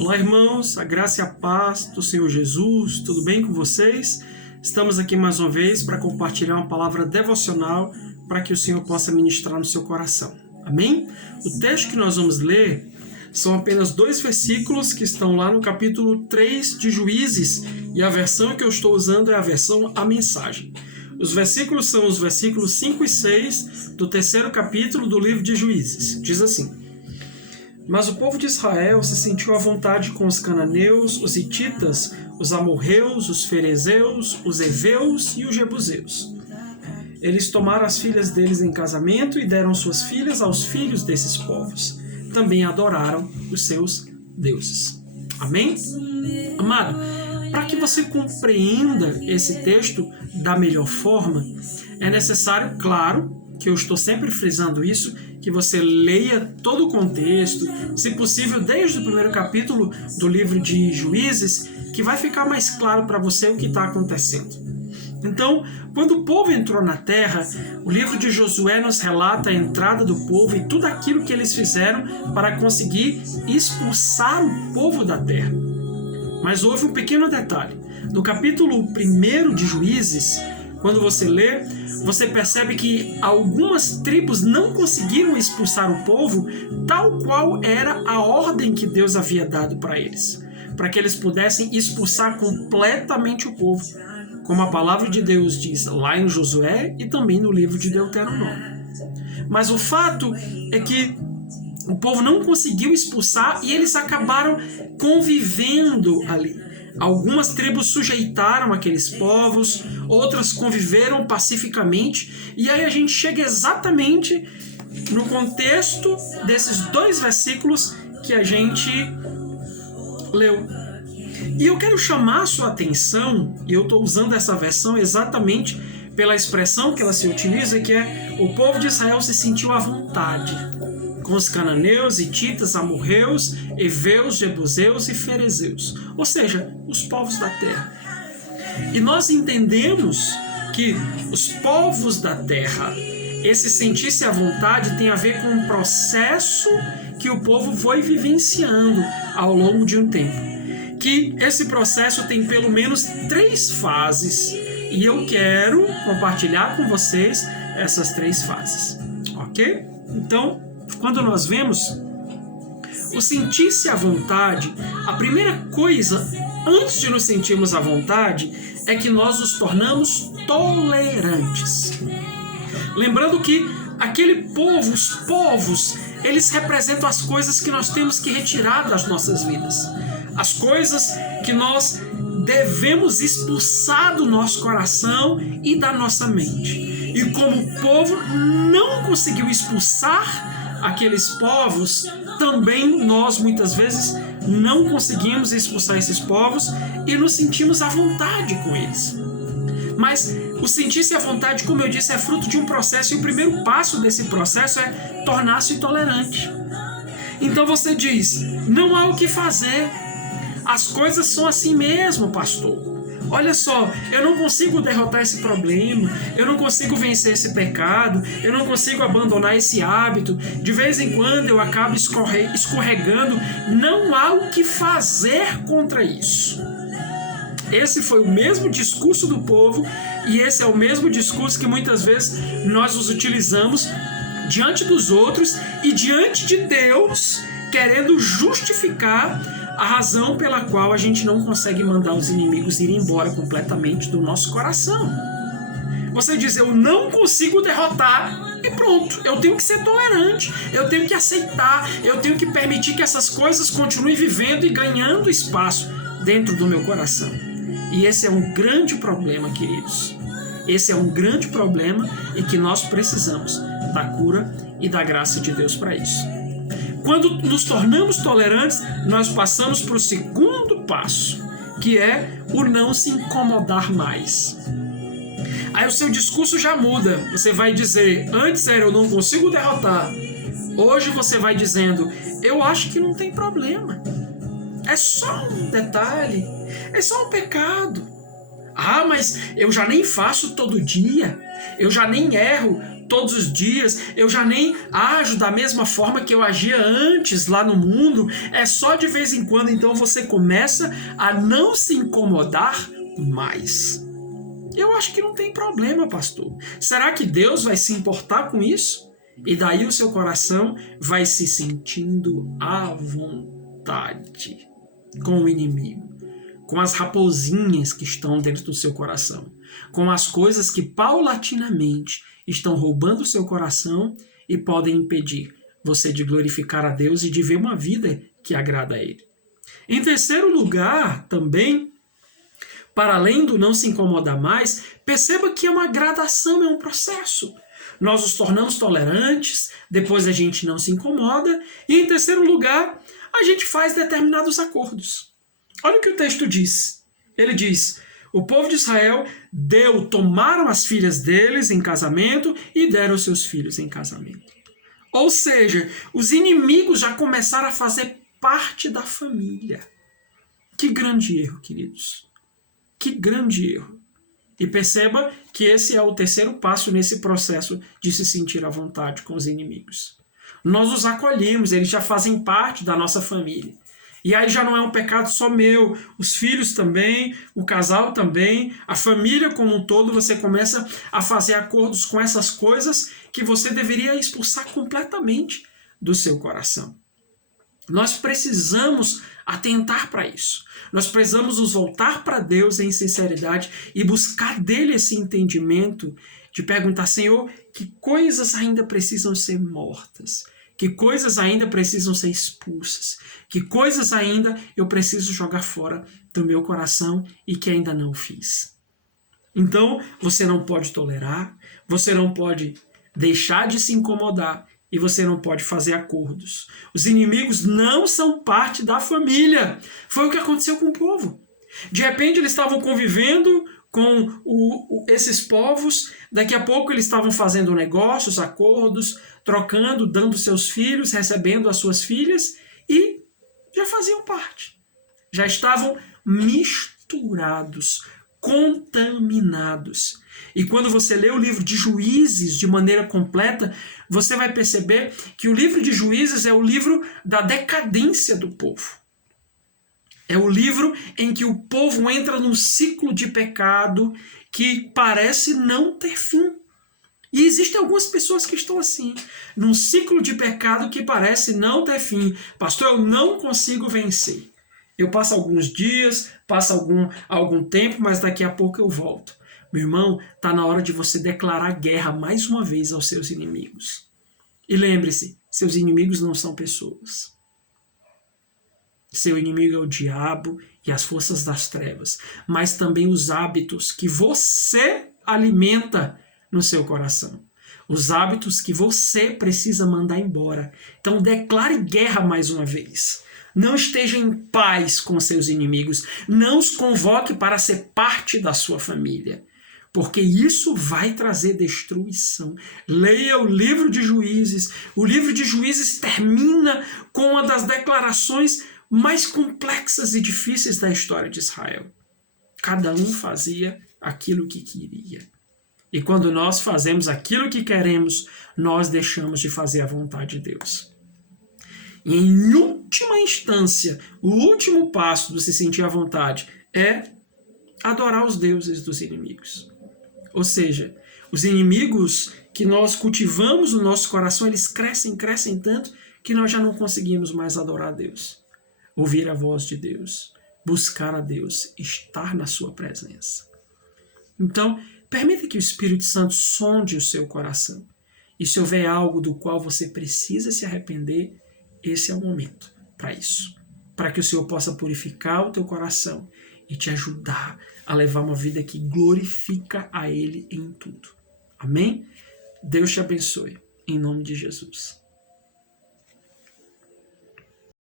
Olá, irmãos, a graça e a paz do Senhor Jesus, tudo bem com vocês? Estamos aqui mais uma vez para compartilhar uma palavra devocional para que o Senhor possa ministrar no seu coração. Amém? O texto que nós vamos ler são apenas 2 versículos que estão lá no capítulo 3 de Juízes e a versão que eu estou usando é a versão A Mensagem. Os versículos são os versículos 5 e 6 do 3º capítulo do livro de Juízes. Diz assim: Mas o povo de Israel se sentiu à vontade com os cananeus, os hititas, os amorreus, os ferezeus, os heveus e os jebuseus. Eles tomaram as filhas deles em casamento e deram suas filhas aos filhos desses povos. Também adoraram os seus deuses. Amém? Amado, para que você compreenda esse texto da melhor forma, é necessário, claro, que eu estou sempre frisando isso, que você leia todo o contexto, se possível desde o primeiro capítulo do livro de Juízes, que vai ficar mais claro para você o que está acontecendo. Então, quando o povo entrou na terra, o livro de Josué nos relata a entrada do povo e tudo aquilo que eles fizeram para conseguir expulsar o povo da terra. Mas houve um pequeno detalhe. No capítulo 1 de Juízes, quando você lê, você percebe que algumas tribos não conseguiram expulsar o povo tal qual era a ordem que Deus havia dado para eles, para que eles pudessem expulsar completamente o povo, como a palavra de Deus diz lá em Josué e também no livro de Deuteronômio. Mas o fato é que o povo não conseguiu expulsar e eles acabaram convivendo ali. Algumas tribos sujeitaram aqueles povos, outras conviveram pacificamente, e aí a gente chega exatamente no contexto desses 2 versículos que a gente leu. E eu quero chamar a sua atenção, e eu estou usando essa versão exatamente pela expressão que ela se utiliza, que é: o povo de Israel se sentiu à vontade com os cananeus, hititas, amorreus, heveus, jebuseus e ferezeus, ou seja, os povos da terra. E nós entendemos que os povos da terra, esse sentir-se à vontade tem a ver com um processo que o povo foi vivenciando ao longo de um tempo. Que esse processo tem pelo menos 3 fases, e eu quero compartilhar com vocês essas 3 fases, ok? Então, quando nós vemos o sentir-se à vontade, a primeira coisa, antes de nos sentirmos à vontade, é que nós nos tornamos tolerantes. Lembrando que aquele povo, os povos, eles representam as coisas que nós temos que retirar das nossas vidas. As coisas que nós devemos expulsar do nosso coração e da nossa mente. E como o povo não conseguiu expulsar aqueles povos, também nós muitas vezes não conseguimos expulsar esses povos e nos sentimos à vontade com eles. Mas o sentir-se à vontade, como eu disse, é fruto de um processo, e o primeiro passo desse processo é tornar-se tolerante. Então você diz: não há o que fazer, as coisas são assim mesmo, pastor. Olha só, eu não consigo derrotar esse problema, eu não consigo vencer esse pecado, eu não consigo abandonar esse hábito, de vez em quando eu acabo escorregando, não há o que fazer contra isso. Esse foi o mesmo discurso do povo, e esse é o mesmo discurso que muitas vezes nós os utilizamos diante dos outros e diante de Deus, querendo justificar a razão pela qual a gente não consegue mandar os inimigos irem embora completamente do nosso coração. Você diz: eu não consigo derrotar, e pronto, eu tenho que ser tolerante, eu tenho que aceitar, eu tenho que permitir que essas coisas continuem vivendo e ganhando espaço dentro do meu coração. E esse é um grande problema, queridos. Esse é um grande problema, e que nós precisamos da cura e da graça de Deus para isso. Quando nos tornamos tolerantes, nós passamos para o segundo passo, que é o não se incomodar mais. Aí o seu discurso já muda. Você vai dizer: antes era eu não consigo derrotar. Hoje você vai dizendo: eu acho que não tem problema. É só um detalhe. É só um pecado. Ah, mas eu já nem faço todo dia. Eu já nem erro todos os dias, eu já nem ajo da mesma forma que eu agia antes lá no mundo, é só de vez em quando, então você começa a não se incomodar mais. Eu acho que não tem problema, pastor. Será que Deus vai se importar com isso? E daí o seu coração vai se sentindo à vontade com o inimigo, com as raposinhas que estão dentro do seu coração, com as coisas que paulatinamente estão roubando o seu coração e podem impedir você de glorificar a Deus e de ver uma vida que agrada a Ele. Em terceiro lugar, também, para além do não se incomodar mais, perceba que é uma gradação, é um processo. Nós nos tornamos tolerantes, depois a gente não se incomoda, e em terceiro lugar, a gente faz determinados acordos. Olha o que o texto diz. Ele diz: o povo de Israel tomaram as filhas deles em casamento e deram os seus filhos em casamento. Ou seja, os inimigos já começaram a fazer parte da família. Que grande erro, queridos. Que grande erro. E perceba que esse é o terceiro passo nesse processo de se sentir à vontade com os inimigos. Nós os acolhemos, eles já fazem parte da nossa família. E aí já não é um pecado só meu, os filhos também, o casal também, a família como um todo, você começa a fazer acordos com essas coisas que você deveria expulsar completamente do seu coração. Nós precisamos atentar para isso. Nós precisamos nos voltar para Deus em sinceridade e buscar dele esse entendimento de perguntar: Senhor, que coisas ainda precisam ser mortas? Que coisas ainda precisam ser expulsas? Que coisas ainda eu preciso jogar fora do meu coração e que ainda não fiz? Então, você não pode tolerar, você não pode deixar de se incomodar e você não pode fazer acordos. Os inimigos não são parte da família. Foi o que aconteceu com o povo. De repente, eles estavam convivendo com esses povos, daqui a pouco eles estavam fazendo negócios, acordos, trocando, dando seus filhos, recebendo as suas filhas, e já faziam parte. Já estavam misturados, contaminados. E quando você lê o livro de Juízes de maneira completa, você vai perceber que o livro de Juízes é o livro da decadência do povo. É o livro em que o povo entra num ciclo de pecado que parece não ter fim. E existem algumas pessoas que estão assim, num ciclo de pecado que parece não ter fim. Pastor, eu não consigo vencer. Eu passo alguns dias, passa algum tempo, mas daqui a pouco eu volto. Meu irmão, está na hora de você declarar guerra mais uma vez aos seus inimigos. E lembre-se, seus inimigos não são pessoas. Seu inimigo é o diabo e as forças das trevas, mas também os hábitos que você alimenta no seu coração. Os hábitos que você precisa mandar embora. Então declare guerra mais uma vez. Não esteja em paz com seus inimigos. Não os convoque para ser parte da sua família, porque isso vai trazer destruição. Leia o livro de Juízes. O livro de Juízes termina com uma das declarações mais complexas e difíceis da história de Israel. Cada um fazia aquilo que queria. E quando nós fazemos aquilo que queremos, nós deixamos de fazer a vontade de Deus. E em última instância, o último passo do se sentir à vontade é adorar os deuses dos inimigos. Ou seja, os inimigos que nós cultivamos no nosso coração, eles crescem tanto que nós já não conseguimos mais adorar a Deus. Ouvir a voz de Deus, buscar a Deus, estar na sua presença. Então, permita que o Espírito Santo sonde o seu coração. E se houver algo do qual você precisa se arrepender, esse é o momento para isso. Para que o Senhor possa purificar o teu coração e te ajudar a levar uma vida que glorifica a Ele em tudo. Amém? Deus te abençoe. Em nome de Jesus.